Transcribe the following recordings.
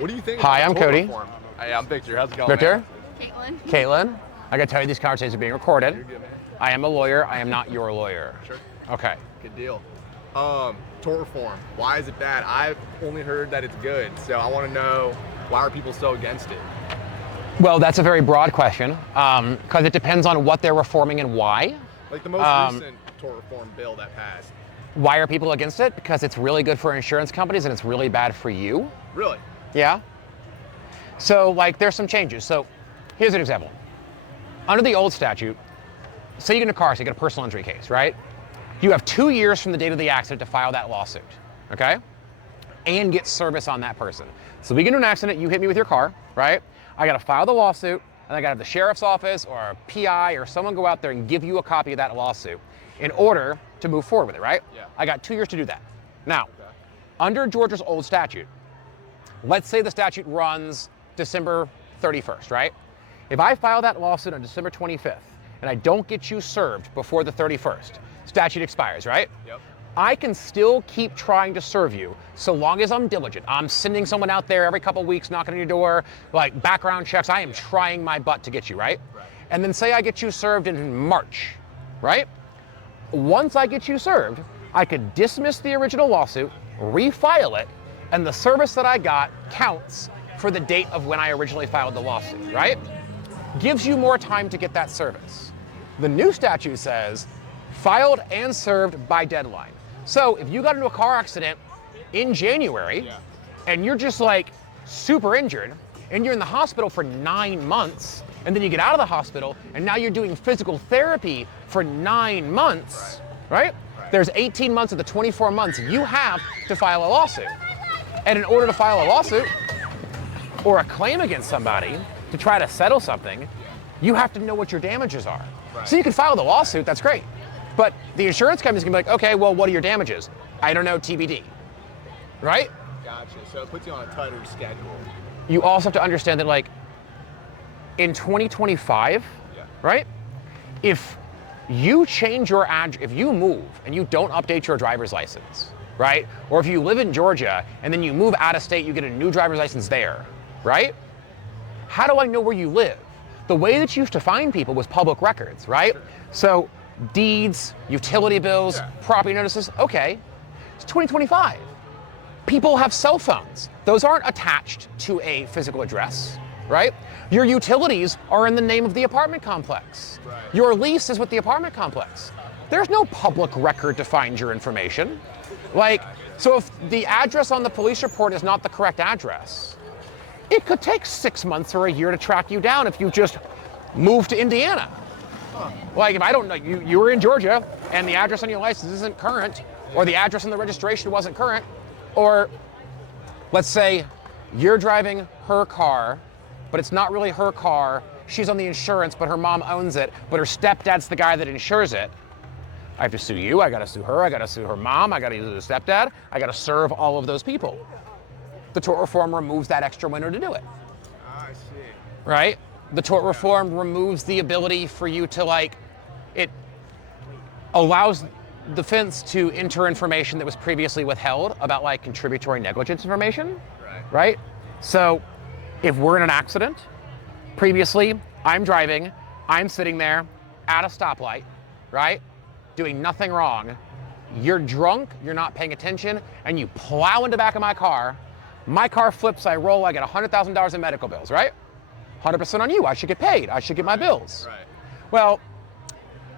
What do you think? Hi, I'm tort Cody. reform? Hey, I'm Victor. How's it going, Victor? man? Caitlin, I gotta tell you, these conversations are being recorded. You're good, man. I am a lawyer. I am not your lawyer. Sure. Okay. Good deal. Tort reform. Why is it bad? I've only heard that it's good, so I want to know, why are people so against it? Well, that's a very broad question, because it depends on what they're reforming and why. Like the most recent tort reform bill that passed. Why are people against it? Because it's really good for insurance companies and it's really bad for you. Really? Yeah. So, like, there's some changes. So, here's an example. Under the old statute, say you get in a car accident, you get a personal injury case, right? You have 2 years from the date of the accident to file that lawsuit, okay? And get service on that person. So we get into an accident, you hit me with your car, right? I gotta file the lawsuit, and I gotta have the sheriff's office or a PI or someone go out there and give you a copy of that lawsuit in order to move forward with it, right? Yeah. I got 2 years to do that. Now, under Georgia's old statute, let's say the statute runs December 31st, right? If I file that lawsuit on December 25th and I don't get you served before the 31st, statute expires, right? Yep. I can still keep trying to serve you so long as I'm diligent. I'm sending someone out there every couple weeks, knocking on your door, like background checks. I am trying my butt to get you, right? And then say I get you served in March, right? Once I get you served, I could dismiss the original lawsuit, refile it, and the service that I got counts for the date of when I originally filed the lawsuit, right? Gives you more time to get that service. The new statute says filed and served by deadline. So if you got into a car accident in January and you're just like super injured and you're in the hospital for 9 months and then you get out of the hospital and now you're doing physical therapy for 9 months, right? There's 18 months of the 24 months you have to file a lawsuit. And in order to file a lawsuit or a claim against somebody to try to settle something, you have to know what your damages are. So you can file the lawsuit, that's great. But the insurance company's gonna be like, okay, well, what are your damages? I don't know, TBD, right? Gotcha. So it puts you on a tighter schedule. You also have to understand that, like, in 2025, right? If you change your address, if you move and you don't update your driver's license, right? Or if you live in Georgia and then you move out of state, you get a new driver's license there, right? How do I know where you live? The way that you used to find people was public records, right? Sure. So deeds, utility bills, property notices, okay. It's 2025. People have cell phones. Those aren't attached to a physical address, right? Your utilities are in the name of the apartment complex. Right. Your lease is with the apartment complex. There's no public record to find your information. Like, so if the address on the police report is not the correct address, it could take 6 months or a year to track you down if you just move to Indiana. Like, if I don't know, you were in Georgia and the address on your license isn't current, or the address on the registration wasn't current, or let's say you're driving her car, but it's not really her car, she's on the insurance, but her mom owns it, but her stepdad's the guy that insures it. I have to sue you, I gotta sue her, I gotta sue her mom, I gotta sue the stepdad, I gotta serve all of those people. The tort reform removes that extra window to do it. I see. Right? The tort reform removes the ability for you to, like, it allows the defense to enter information that was previously withheld about, like, contributory negligence information. Right? So if we're in an accident, previously I'm driving, I'm sitting there at a stoplight, right? Doing nothing wrong. You're drunk, you're not paying attention, and you plow into the back of my car flips, I roll, I get $100,000 in medical bills, right? 100% on you, I should get paid, I should get my bills. Right. Well,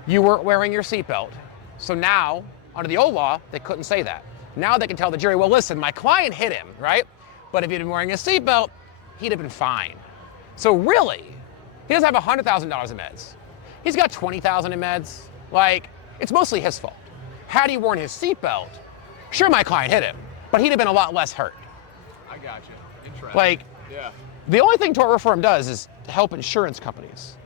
you weren't wearing your seatbelt. So now, under the old law, they couldn't say that. Now they can tell the jury, well, listen, my client hit him, right? But if he'd been wearing a seatbelt, he'd have been fine. So really, he doesn't have $100,000 in meds. He's got $20,000 in meds. Like, it's mostly his fault. Had he worn his seatbelt, sure, my client hit him, but he'd have been a lot less hurt. I got you. Interesting. Like, yeah. The only thing tort reform does is to help insurance companies.